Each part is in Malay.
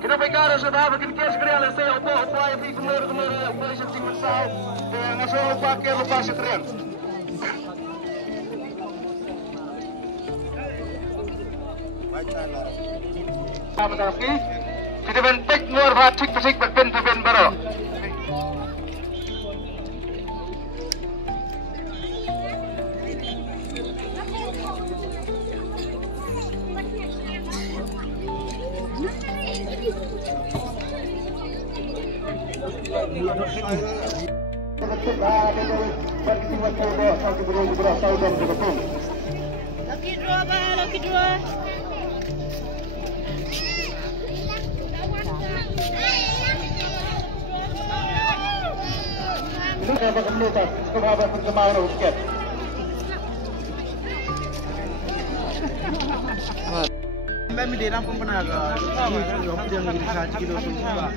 Kita berkara sudah bikin kes sekalian saya upaya di kemudian operasi tim saya dengan saya pakai lupa sekalian. Baca lagi. Kita bentuk luar batik pesik berpen baru. Lucky draw, lucky draw. Berapa kemudian keberapa perkembangan sikit. Kami di Rampung Penaga, yang dikasih kilo sudah.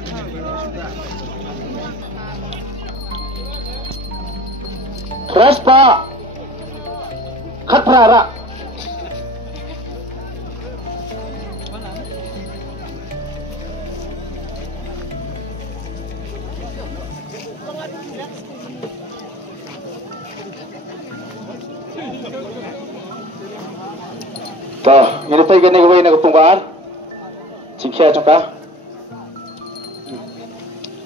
Respa Khatrara Toh, ini tayo ganyan gawin na kutumbahan. Sikya chaka.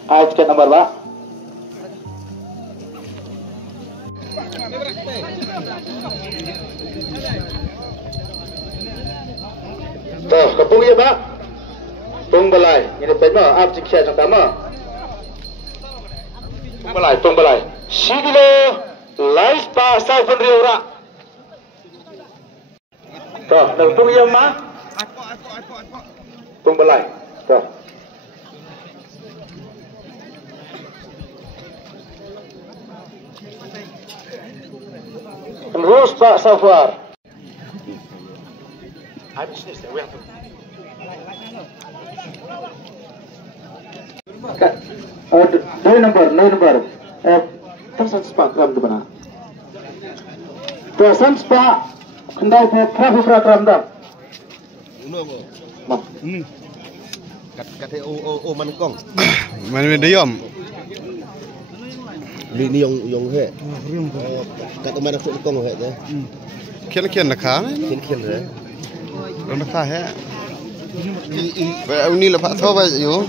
Ayat ke nomor ba? Toh, kapung ya ba? Tung balai. Ini tayo mo, ab sikya chaka mo. Tung balai. Sigilo, life pa sa Fenriura. Toh, nagtung iya ma? Tung balay. Toh. Terus Pak Safar. Habis ni saya wait. Dua nomor. Terus Pak Kram di mana? Terus Pak Kendai Prabu Prakram dah. Uno mo. Ma. Kate o manukong. Man dayom. Ni yong he. Kat o manukong he je. Kian nakha. Kien re. Nakha he. Vậy ni là phải thâu vậy yếu.